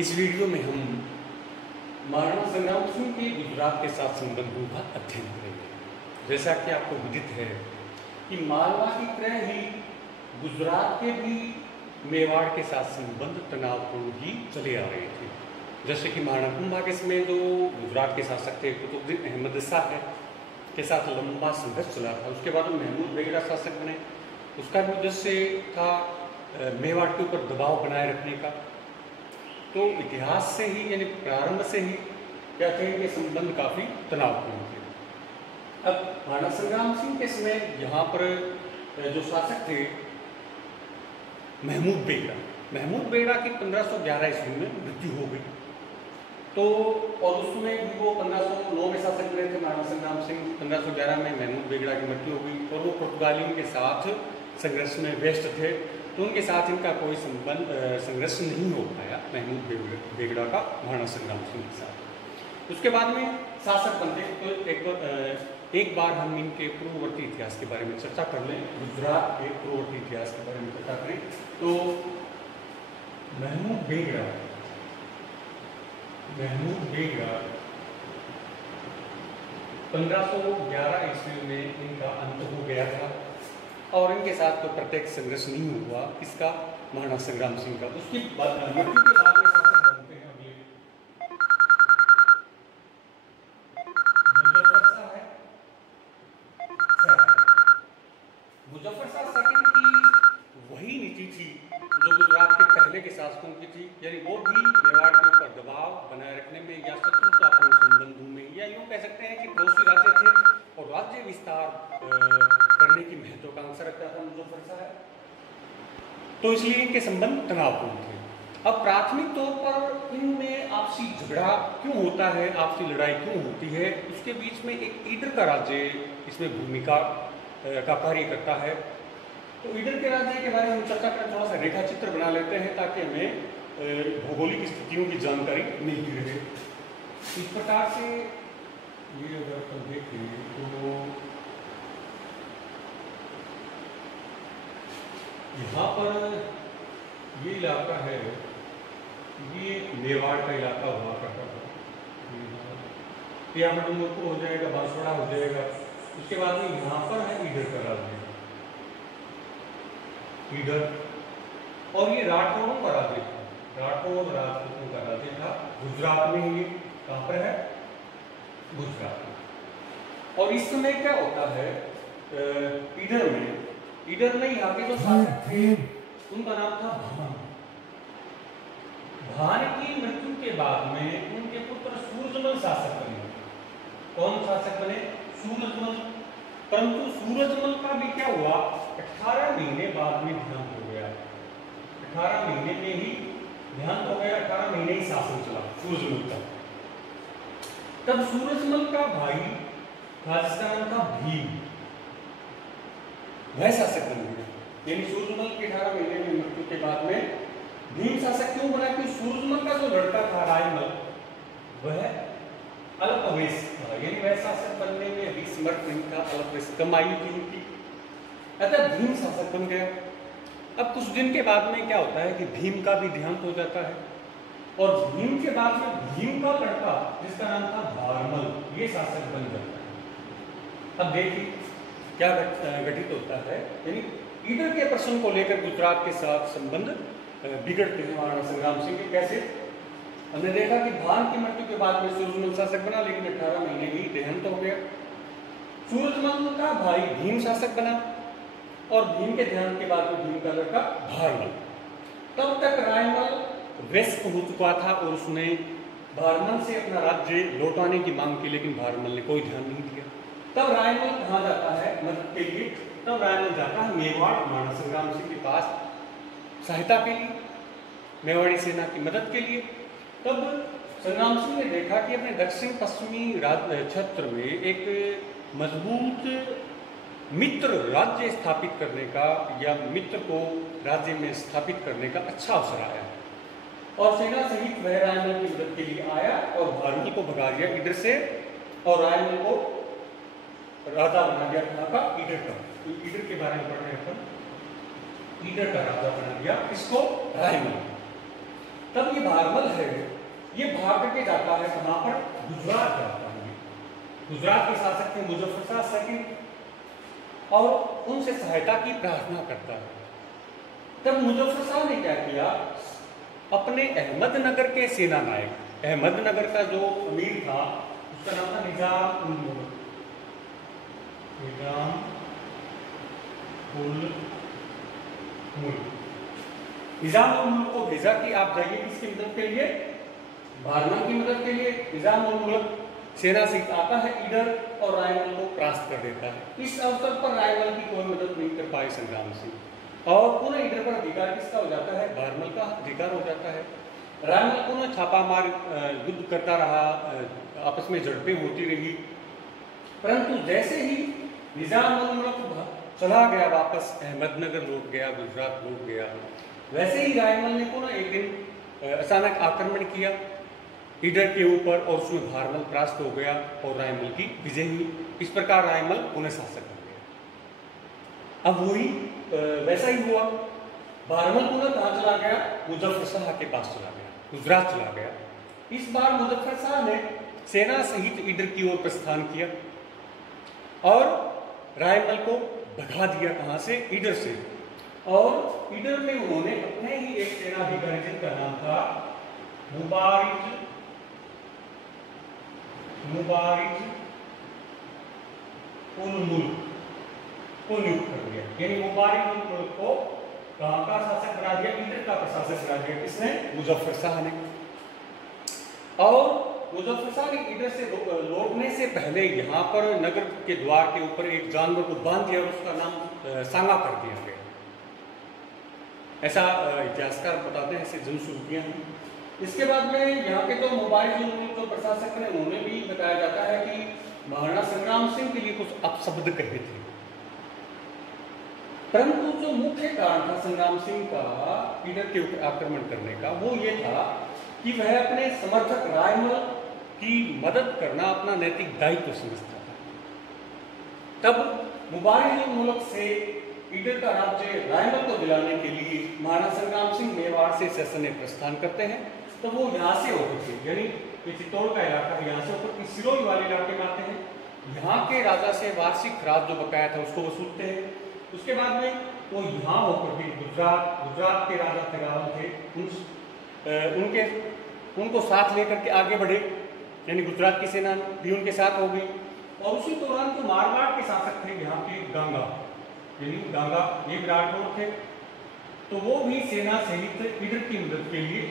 इस वीडियो में हम महाराणा संग्राम सिंह के गुजरात के साथ संबंधों का अध्ययन करेंगे। जैसा कि आपको विदित है कि मालवा की तरह ही गुजरात के भी मेवाड़ के साथ संबंध तनावपूर्ण ही चले आ रहे थे। जैसे कि महाराणा कुंभा के समय जो गुजरात के शासक थे कुतुबुद्दीन अहमद शाह के साथ लंबा संघर्ष चला था। उसके बाद महमूद बेगड़ा शासक बने। उसका भी उद्देश्य था मेवाड़ के ऊपर दबाव बनाए रखने का। तो इतिहास से ही यानी प्रारंभ से ही क्या थे कि संबंध काफी तनावपूर्ण थे। अब महाराणा संग्राम सिंह के समय यहाँ पर जो शासक थे महमूद बेगड़ा की 1511 ईस्वी में मृत्यु हो गई। तो और उसमें भी वो 1509 में शासक बने थे महाराणा संग्राम सिंह। 1511 में महमूद बेगड़ा की मृत्यु हो गई और वो पुर्तगालियों के साथ संघर्ष में व्यस्त थे। तो उनके साथ इनका कोई संघर्ष नहीं हो पाया महमूद बेगड़ा का महाराणा संग्राम सिंह के साथ। उसके बाद में शासक बनते तो एक बार हम इनके पूर्ववर्ती इतिहास के बारे में चर्चा कर लें। गुजरात के पूर्ववर्ती इतिहास के बारे में चर्चा करें तो महमूद बेगड़ा 1511 ईस्वी में इनका अंत हो गया था और इनके साथ तो प्रत्यक्ष संघर्ष नहीं हुआ इसका महाराणा संग्राम सिंह का। उसकी मृत्यु के बाद में शासक बनते हैं अगले मुजफ्फर शाह सेकंड की वही नीति थी जो गुजरात के पहले के शासकों की थी, यानी वो भी मेवाड़ के ऊपर दबाव बनाए रखने में या शत्रुतापूर्ण संबंधों में या यूं कह सकते हैं कि पड़ोसी राज्य थे और राज्य विस्तार करने की महत्वाकांक्षा रखता था मुजफ्फर शाह। तो इसलिए इनके संबंध तनावपूर्ण थे। अब प्राथमिक तौर पर इनमें आपसी झगड़ा क्यों होता है, आपसी लड़ाई क्यों होती है, उसके बीच में एक ईडर का राज्य इसमें भूमिका का कार्य करता है। तो ईडर के राज्य के बारे में हम चर्चा करें, थोड़ा सा रेखा चित्र बना लेते हैं ताकि हमें भौगोलिक स्थितियों की जानकारी मिलती रहे। इस प्रकार से ये अगर अपन देखें तो यहाँ पर ये इलाका है, ये मेवाड़ का इलाका हुआ करता था। यहाँ डूंगरपुर हो जाएगा, बांसवाड़ा हो जाएगा। उसके बाद में यहाँ पर है ईडर का राज्य, ईडर, और ये राठौरों का राज्य था। राठौर राजपूतों का राज्य था गुजरात में। ये कहाँ पर है? गुजरात में। और इस समय क्या होता है ईडर में यहाँ के जो शासक थे उनका नाम था भान। भान की मृत्यु के बाद में उनके पुत्र सूरजमल शासक बने। कौन शासक बने? सूरजमल। परंतु सूरजमल का भी क्या हुआ, 18 महीने बाद में देहांत हो गया। 18 महीने में ही देहांत हो गया, 18 महीने ही शासन चला सूरजमल का। तब सूरजमल का भाई था जिसका नाम था भीम, वह शासक बन गया। यानी सूरजमल के 18 महीने में मृत्यु के बाद में भीम शासक क्यों बना? कि सूरजमल का जो लड़का था रायमल वह अल्पवयस्क था, यानी वह शासक बनने में अभी समर्थ नहीं था, अल्पवयस्क, कम आयु थी उनकी। अतः भीम शासक बन गया। अब कुछ दिन के बाद में क्या होता है कि भीम का भी देहांत हो जाता है और भीम के बाद में भीम का लड़का जिसका नाम था भारमल, ये शासक बन जाता है। अब देखिए क्या घटित होता है, यानी ईडर के प्रश्न को लेकर गुजरात के साथ संबंध बिगड़ते हैं महाराणा संग्राम सिंह के। कैसे? हमने देखा कि भान की मृत्यु के बाद में सूरजमल शासक बना, लेकिन 18 महीने में देहांत हो गया। सूरजमल का भाई भीम शासक बना और भीम के देहांत के बाद में भीम का लड़का भारमल। तब तक रायमल व्यस्त हो चुका था और उसने भारमल से अपना राज्य लौटाने की मांग की, लेकिन भारमल ने कोई ध्यान नहीं दिया। तब रायमल कहाँ जाता है मदद के लिए? तब रायमल जाता है मेवाड़ महाराणा संग्राम सिंह के पास सहायता के लिए, मेवाड़ी सेना की मदद के लिए। तब संग्राम सिंह ने देखा कि अपने दक्षिण पश्चिमी क्षेत्र में एक मजबूत मित्र राज्य स्थापित करने का या मित्र को राज्य में स्थापित करने का अच्छा अवसर आया और सेना सहित वह रायमल की मदद के लिए आया और भारमल को भगा दिया ईडर से और रायमल को राजा बना दिया कहाँ का? ईडर का। तो ईडर के बारे में पढ़ रहे हैं अपन। ईडर का राजा बना दिया किसको? रायमल। तब ये भारमल है, ये भाग करके जाता है कहाँ पर, गुजरात जाता है। गुजरात के शासक थे मुजफ्फर शाह सेकंड, और उनसे सहायता की प्रार्थना करता है। तब मुजफ्फर शाह ने क्या किया, अपने अहमदनगर के सेना नायक, अहमदनगर का जो अमीर था उसका नाम था निजाम उल मुल्क को भेजा कि आप जाइए किसकी मदद के लिए, भारमल की मदद के लिए। निजाम उल मुल्क सेना से आता है इधर और रायमल को परास्त कर देता है। इस अवसर पर रायमल की कोई मदद नहीं कर पाए संग्राम सिंह, और पुनः इधर पर अधिकार किसका हो जाता है, भारमल का अधिकार हो जाता है। रायमल पुनः छापामार युद्ध करता रहा, आपस में झड़पें होती रही, परंतु जैसे ही निजाम उल मुल्क चला गया वापस, अहमदनगर लौट गया, गुजरात लौट गया, वैसे ही रायमल ने पुनः एक दिन अचानक आक्रमण किया ईडर के ऊपर, और उसमें भारमल परास्त हो गया और रायमल की विजय हुई। इस प्रकार रायमल पुनः शासक बन गया। अब वही वैसा ही हुआ, भारमल पुनः कहाँ चला गया, मुजफ्फर शाह के पास चला गया, गुजरात चला गया। इस बार मुजफ्फर शाह ने सेना सहित ईडर की ओर प्रस्थान किया और रायमल को भगा दिया, कहाँ से, ईडर से। और ईडर में उन्होंने अपने ही एक सेनाधिकारी जिनका नाम था मुबारिज उल मुल्क को नियुक्त कर दिया, यानी मुबारिज उल मुल्क को कहाँ का शासक बना दिया, ईडर का प्रशासक बना दिया। किसने, मुजफ्फर शाह ने। और मुजफ्फर शाह ने ईडर से लौटने से पहले यहाँ पर नगर के द्वार के ऊपर एक जानवर को बांध दिया और उसका नाम सांगा कर दिया गया। ऐसा इतिहासकार बताते हैं, ऐसे जनश्रुतियां हैं। इसके बाद में यहाँ के जो मुबारिज उल मुल्क प्रशासक ने, उन्हें भी बताया जाता है कि महाराणा संग्राम सिंह के लिए कुछ अपशब्द कहे थे, परंतु जो मुख्य कारण था संग्राम सिंह का ईडर के ऊपर आक्रमण करने का, वो ये था कि वह अपने समर्थक रायमल की मदद करना अपना नैतिक दायित्व समझता था। तब मुबारिज उल मुल्क से ईडर का राज्य रायमल को दिलाने के लिए महाराणा संग्राम सिंह मेवाड़ से सैन्य प्रस्थान करते हैं। तो वो यहाँ से होते थे, यानी चित्तौड़ का इलाका यहाँ से होकर सिरोही वाले इलाके में आते हैं। यहाँ के राजा से वार्षिक खराज जो बकाया था उसको वसूलते हैं। उसके बाद में वो यहाँ होकर भी गुजरात के राजा तिरावल थे, उनको साथ लेकर के आगे बढ़े, यानी गुजरात की सेना भी उनके साथ हो गई। और उसी दौरान जो मारवाड़ के शासक थे यहाँ के गांगा, यानी गांगा ये विराटनगर थे, तो वो भी सेना सहित ईडर की मदद के लिए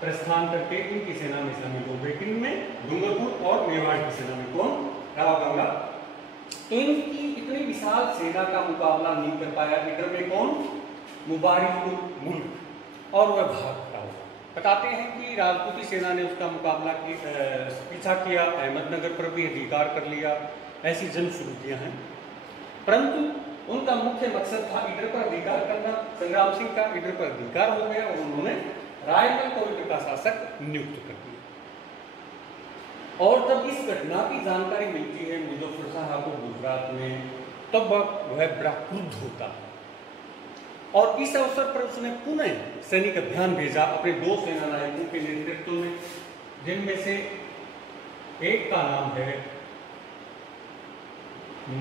प्रस्थान करके इनकी सेना में शामिल हो गए। इनमें डूंगरपुर और मेवाड़ की सेना में कौन, राव गंगा। इनकी इतनी विशाल सेना का मुकाबला नहीं कर पाया ईडर में कौन, मुबारिज उल मुल्क, और वह भाग खड़ा हुआ। बताते हैं कि राजपूती सेना ने उसका मुकाबला पीछा किया, अहमदनगर पर भी अधिकार कर लिया, ऐसी जनश्रुतियां हैं। परंतु उनका मुख्य मकसद था ईडर पर अधिकार करना। संग्राम सिंह का ईडर पर अधिकार हो गया और उन्होंने रायमल को ईडर का शासक नियुक्त कर दिया। और तब इस घटना की जानकारी मिलती है मुजफ्फर शाह को गुजरात में, तब वह बड़ा क्रुद्ध होता है और इस अवसर पर उसने पुनः सैनिक अभियान भेजा अपने 2 सेना नायकों के नेतृत्व में, जिनमें से एक का नाम है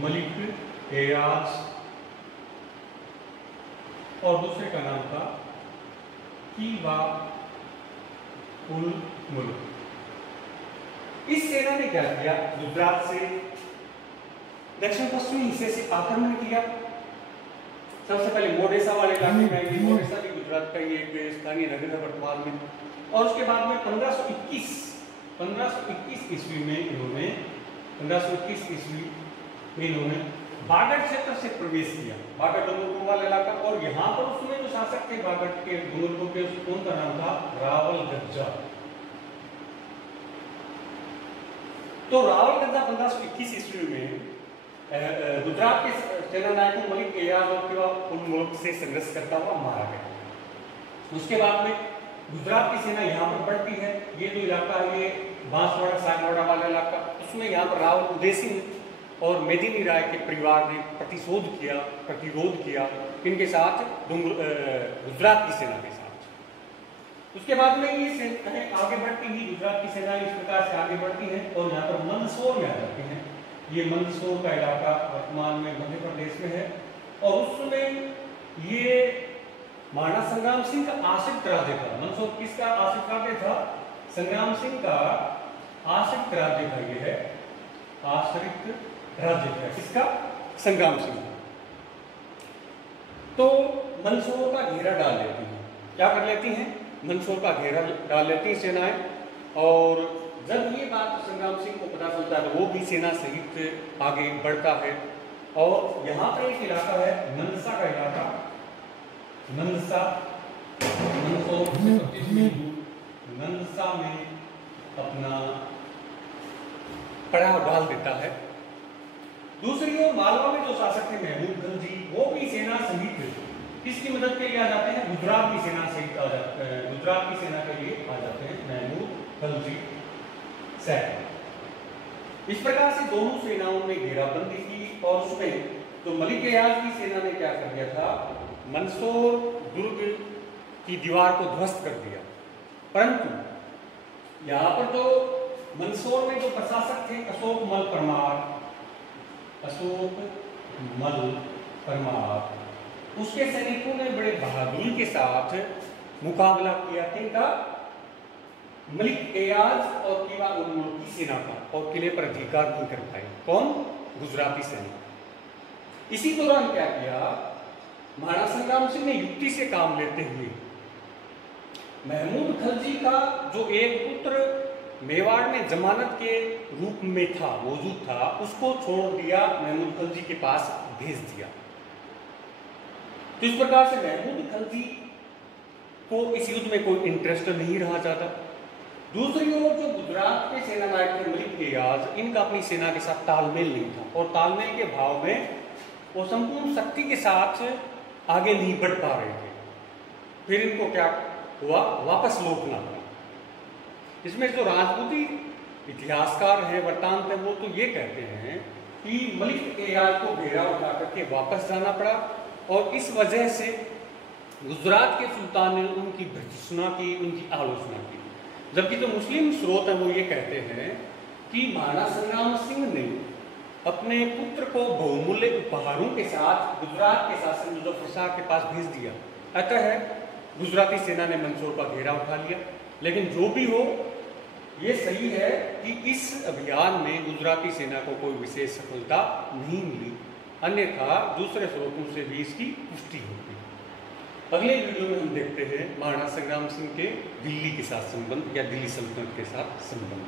मलिक एयाज और दूसरे का नाम था कीवा उल मुल्क। इस सेना ने क्या किया, गुजरात से दक्षिण पश्चिमी हिस्से से आक्रमण किया। सबसे पहले मोडेसा वाले इलाके में आएंगे, मोडेसा भी गुजरात का ही एक स्थानीय नगर है वर्तमान में। और उसके बाद में 1521 ईस्वी में इन्होंने बागड़ क्षेत्र से प्रवेश किया, बागड़ डूंगरपुर वाला इलाका। और यहाँ पर उसमें जो शासक थे बागड़ के डूंगरपुर के, उनका नाम था रावल गज्जा। तो रावल गज्जा 1521 ईस्वी में गुजरात के सेना नायकों मलिक एयाज और उल मुल्क से संघर्ष करता हुआ मारा गया। उसके बाद में गुजरात की सेना यहाँ पर बढ़ती है। ये जो इलाका है ये बांसवाड़ा सागवाड़ा वाला इलाका, उसमें यहाँ पर रावल उदय सिंह और मेदिनी राय के परिवार ने प्रतिरोध किया इनके साथ, गुजरात की सेना के साथ। उसके बाद में ये सेनाएं आगे बढ़ती ही, गुजरात की सेनाएं इस प्रकार से आगे बढ़ती हैं और यहाँ पर मंदसौर में आ जाती हैं। ये मंदसौर का इलाका वर्तमान में मध्य प्रदेश में है और उस समय ये महाराणा संग्राम सिंह का आश्रित राज्य था। मंदसौर किसका आश्रित राज्य था? संग्राम सिंह का आश्रित राज्य था। ये है आश्रित राज्य था किसका? संग्राम सिंह। तो मंदसौर का घेरा डाल लेती हैं। क्या कर लेती हैं? मंदसौर का घेरा डाल लेती हैं सेनाएं। और जब ये बात संग्राम सिंह को पता चलता है तो वो भी सेना सहित आगे बढ़ता है। और यहाँ पर एक इलाका है मंदसा का इलाका, मंदसा, मंदसा में अपना पड़ाव डाल देता है। दूसरी ओर मालवा में जो शासक थे महमूद खलजी, वो भी सेना सहित किसकी मदद के लिए आ जाते हैं? गुजरात की सेना सहित आ जाते हैं, गुजरात की सेना के लिए आ जाते हैं महमूद खलजी सैनिक। इस प्रकार से दोनों सेनाओं ने घेराबंदी की और उसमें तो मलिक एयाज की सेना ने क्या कर दिया था? मंदसौर दुर्ग की दीवार को ध्वस्त कर दिया। परंतु यहाँ पर जो मंदसौर में जो प्रशासक थे अशोक मल परमार, उसके सैनिकों ने बड़े बहादुरी के साथ मुकाबला किया किनका? मलिक एयाज और किवा उल मुल्क की सेना का, और किले पर अधिकार नहीं कर पाए। कौन? गुजराती सैनिक। इसी दौरान क्या किया? महाराणा संग्राम सिंह ने युक्ति से काम लेते हुए महमूद खलजी का जो एक पुत्र मेवाड़ में जमानत के रूप में था, मौजूद था, उसको छोड़ दिया, महमूद खलजी के पास भेज दिया। तो इस प्रकार से महमूद खलजी को इस युद्ध में कोई इंटरेस्ट नहीं रहा ज्यादा। दूसरी ओर जो गुजरात के सेनानायक थे मलिक एयाज, इनका अपनी सेना के साथ तालमेल नहीं था और तालमेल के भाव में वो संपूर्ण शक्ति के साथ आगे नहीं बढ़ पा रहे थे। फिर इनको क्या हुआ? वापस लौटना पड़ा। इसमें जो राजपूती इतिहासकार हैं, वृत्तांत है, वो तो ये कहते हैं कि मलिक एयाज को घेरा उठा करके वापस जाना पड़ा और इस वजह से गुजरात के सुल्तान ने उनकी भर्त्सना की, उनकी आलोचना की। जबकि जो मुस्लिम स्रोत हैं वो ये कहते हैं कि महाराणा संग्राम सिंह ने अपने पुत्र को बहुमूल्य उपहारों के साथ गुजरात के शासक मुजफ्फर शाह के पास भेज दिया। अतः गुजराती सेना ने मंदसौर का घेरा उठा लिया। लेकिन जो भी हो, ये सही है कि इस अभियान में गुजराती सेना को कोई विशेष सफलता नहीं मिली, अन्यथा दूसरे स्रोतों से भी इसकी पुष्टि होती। अगले वीडियो में हम देखते हैं महाराणा संग्राम सिंह के दिल्ली के साथ संबंध या दिल्ली सल्तनत के साथ संबंध।